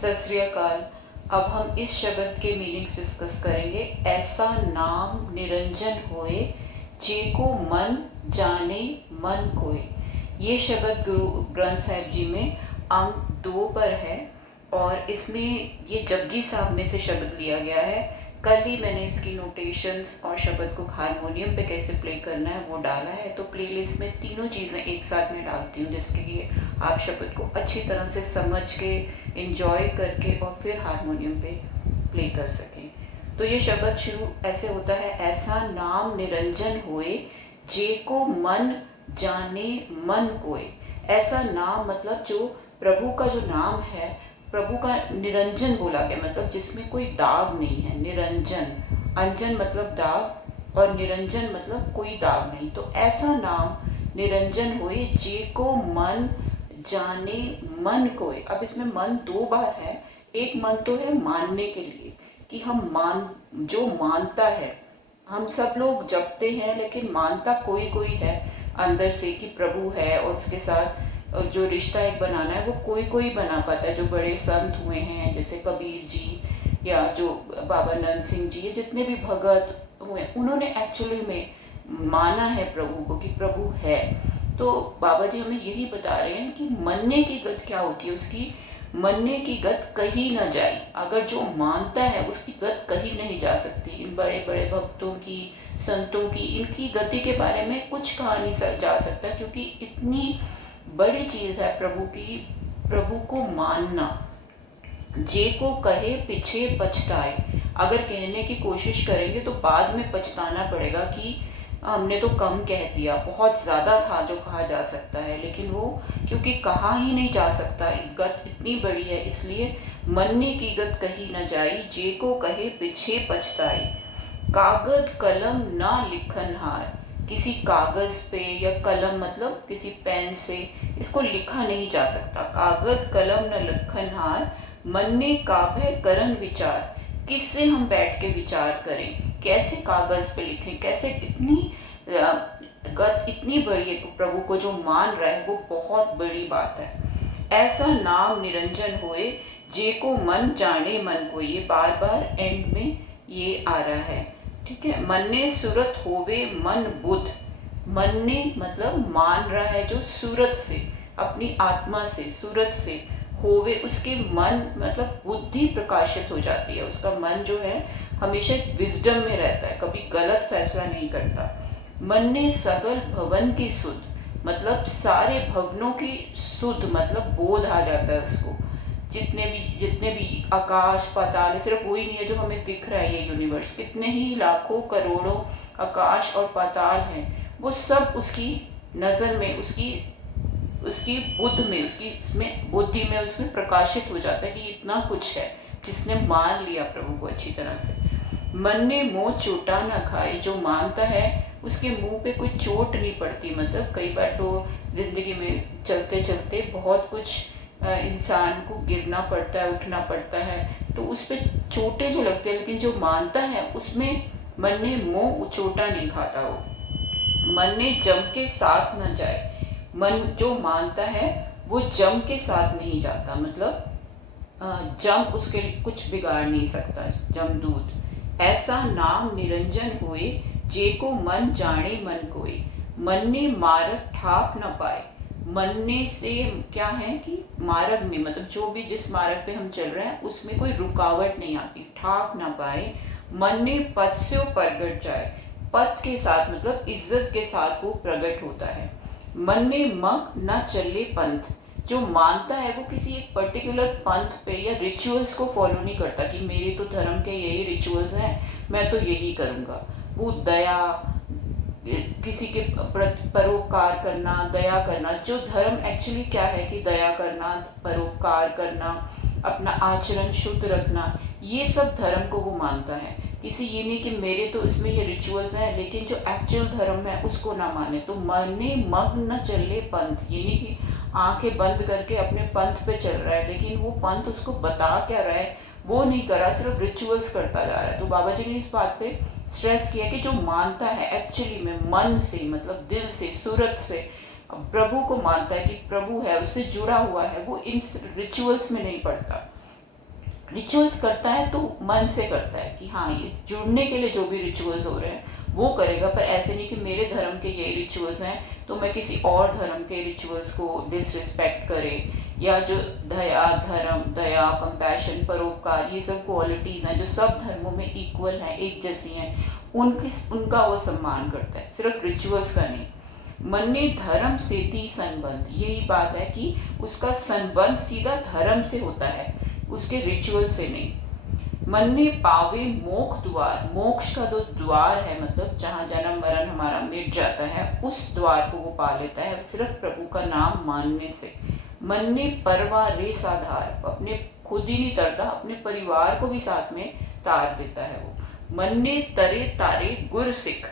सत श्री अकाल। अब हम इस शब्द के मीनिंग्स डिस्कस करेंगे। ऐसा नाम निरंजन होए, जेको मन जाने मन कोय। ये शब्द गुरु ग्रंथ साहिब जी में अंक 2 पर है और इसमें ये जपजी साहब में से शब्द लिया गया है। कल ही मैंने इसकी नोटेशंस और शब्द को हारमोनियम पे कैसे प्ले करना है वो डाला है, तो प्लेलिस्ट में तीनों चीज़ें एक साथ में डालती हूँ जिसके लिए आप शब्द को अच्छी तरह से समझ के इंजॉय करके और फिर हारमोनियम पे प्ले कर सकें। तो ये शब्द शुरू ऐसे होता है, ऐसा नाम निरंजन होए, जेको मन जाने मन कोय। ऐसा नाम मतलब जो प्रभु का जो नाम है, प्रभु का निरंजन बोला गया, मतलब जिसमें कोई दाग नहीं है। निरंजन, अंजन मतलब दाग और निरंजन मतलब कोई दाग नहीं। तो ऐसा नाम निरंजन होए, जेको मन जाने मन कोय। अब इसमें मन 2 बार है। एक मन तो है मानने के लिए कि जो मानता है, हम सब लोग जपते हैं लेकिन मानता कोई कोई है अंदर से कि प्रभु है, और उसके साथ जो रिश्ता एक बनाना है वो कोई कोई बना पाता है। जो बड़े संत हुए हैं जैसे कबीर जी या जो बाबा नंद सिंह जी, ये जितने भी भगत हुए उन्होंने एक्चुअली में माना है प्रभु को कि प्रभु है। तो बाबा जी हमें यही बता रहे हैं कि मनने की गत क्या होती है उसकी। मनने की गत कहीं न जाए। अगर जो मानता है उसकी गत कहीं नहीं जा सकती। इन बड़े बड़े भक्तों की, संतों की, इनकी गति के बारे में कुछ कहा नहीं जा सकता, क्योंकि इतनी बड़ी चीज़ है प्रभु की, प्रभु को मानना। जे को कहे पीछे पछताए। अगर कहने की कोशिश करेंगे तो बाद में पछताना पड़ेगा कि हमने तो कम कह दिया, बहुत ज़्यादा था जो कहा जा सकता है, लेकिन वो क्योंकि कहा ही नहीं जा सकता, गत इतनी बड़ी है, इसलिए मनने की गत कही न जाई, जे को कहे पीछे पछताए। कागज कलम ना लिखन हार। किसी कागज पे या कलम मतलब किसी पेन से इसको लिखा नहीं जा सकता। कागज कलम न लिखन हार, मनने काभय करन विचार। किससे हम बैठ के विचार करें, कैसे कागज पे लिखें, कैसे इतनी गत इतनी बड़ी है। प्रभु को जो मान रहा है वो बहुत बड़ी बात है। ऐसा नाम निरंजन होए, जे को मन जाने मन को। ये बार बार एंड में ये आ रहा है, ठीक है। मन्ने सूरत होवे मन बुद्ध। मन्ने मतलब मान रहा है जो सूरत से, अपनी आत्मा से, सूरत से, होवे उसके मन मतलब बुद्धि प्रकाशित हो जाती है। उसका मन जो है हमेशा विजडम में रहता है, कभी गलत फैसला नहीं करता। मन्ने सगल भवन की सुध, मतलब सारे भवनों की सुध मतलब बोध आ जाता है उसको। जितने भी आकाश पाताल, सिर्फ वही नहीं है जो हमें दिख रहा है, ये यूनिवर्स, कितने ही लाखों करोड़ों आकाश और पाताल हैं, वो सब उसकी नज़र में, उसकी बुद्ध में, उसकी इसमें बुद्धि में उसमें प्रकाशित हो जाता है कि इतना कुछ है जिसने मान लिया प्रभु को अच्छी तरह से। मन ने मोह चोटा न खाए। जो मानता है उसके मुंह पे कोई चोट नहीं पड़ती। मतलब कई बार तो जिंदगी में चलते चलते बहुत कुछ इंसान को गिरना पड़ता है, उठना पड़ता है, तो उस पर चोटें जो लगती है, लेकिन जो मानता है उसमें मन ने मोह चोटा नहीं खाता। वो मन ने जम के साथ न जाए। मन जो मानता है वो जम के साथ नहीं जाता, मतलब जम उसके कुछ बिगाड़ नहीं सकता, जमदूत। ऐसा नाम निरंजन होए, जे को मन जाने मन कोय। मन्ने मार्ग ठाक न पाए। मन्ने से क्या है कि मार्ग में, मतलब जो भी जिस मार्ग पे हम चल रहे हैं उसमें कोई रुकावट नहीं आती। ठाक ना पाए। मन्ने पथ से प्रगट जाए। पथ के साथ मतलब इज्जत के साथ वो प्रकट होता है। मन में मग न चले पंथ। जो मानता है वो किसी एक पर्टिकुलर पंथ पे या रिचुअल्स को फॉलो नहीं करता कि मेरे तो धर्म के यही रिचुअल्स हैं, मैं तो यही करूँगा। वो दया, किसी के परोपकार करना, दया करना, जो धर्म एक्चुअली क्या है कि दया करना, परोपकार करना, अपना आचरण शुद्ध रखना, ये सब धर्म को वो मानता है। किसी ये नहीं कि मेरे तो इसमें ये रिचुअल्स हैं लेकिन जो एक्चुअल धर्म है उसको ना माने। तो मरने मग्न न चले पंथ, ये नहीं कि आंखें बंद करके अपने पंथ पे चल रहा है लेकिन वो पंथ उसको बता क्या रहा है वो नहीं करा, सिर्फ रिचुअल्स करता जा रहा है। तो बाबा जी ने इस बात पे स्ट्रेस किया कि जो मानता है एक्चुअली में मन से, मतलब दिल से, सूरत से प्रभु को मानता है कि प्रभु है, उससे जुड़ा हुआ है, वो इन रिचुअल्स में नहीं पड़ता। रिचुअल्स करता है तो मन से करता है कि हाँ ये जुड़ने के लिए जो भी रिचुअल्स हो रहे हैं वो करेगा, पर ऐसे नहीं कि मेरे धर्म के ये रिचुअल्स हैं तो मैं किसी और धर्म के रिचुअल्स को डिसरिस्पेक्ट करे, या जो दया धर्म दया कंपैशन परोपकार ये सब क्वालिटीज़ हैं जो सब धर्मों में इक्वल हैं एक जैसी हैं, उनका वो सम्मान करता है, सिर्फ रिचुअल्स का नहीं। मन्ने धर्म से थी संबंध, यही बात है कि उसका संबंध सीधा धर्म से होता है, उसके रिचुअल से नहीं। मन ने पावे मोक्ष द्वार, मोक्ष का जो द्वार है मतलब जहाँ जन्म मरण हमारा मिट जाता है उस द्वार को वो पा लेता है सिर्फ प्रभु का नाम मानने से। मन ने परवा रे साधार, अपने खुद ही नहीं तरता अपने परिवार को भी साथ में तार देता है वो। मन ने तरे तारे गुर सिख,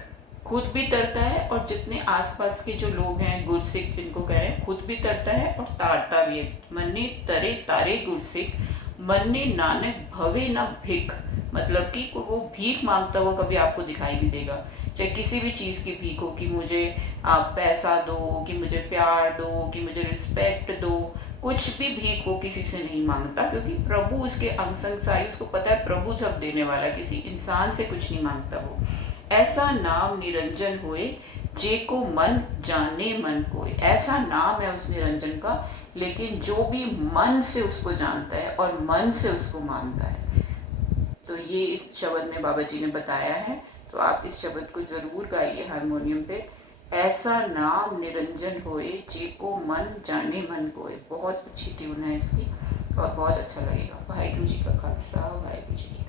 खुद भी तरता है और जितने आसपास के जो लोग हैं गुरसिख जिनको कह रहे हैं खुद भी तरता है और तारता भी है। मन्ने तरे तारे गुरसिख, मन्ने नानक भवे न भिख, मतलब कि वो भीख मांगता हुआ कभी आपको दिखाई नहीं देगा, चाहे किसी भी चीज़ की भीख हो कि मुझे आप पैसा दो, कि मुझे प्यार दो, कि मुझे रिस्पेक्ट दो, कुछ भी भीख वो किसी से नहीं मांगता क्योंकि प्रभु उसके अंग संग साई, उसको पता है प्रभु जब देने वाला, किसी इंसान से कुछ नहीं मांगता वो। ऐसा नाम निरंजन होए जे को मन जाने मन कोय, ऐसा नाम है उस निरंजन का, लेकिन जो भी मन से उसको जानता है और मन से उसको मानता है। तो ये इस शब्द में बाबा जी ने बताया है, तो आप इस शब्द को ज़रूर गाइए हारमोनियम पे। ऐसा नाम निरंजन होए जे को मन जाने मन कोय, बहुत अच्छी ट्यून है इसकी और बहुत अच्छा लगेगा। वाहिगुरु जी का खालसा वाहिगुरु जी की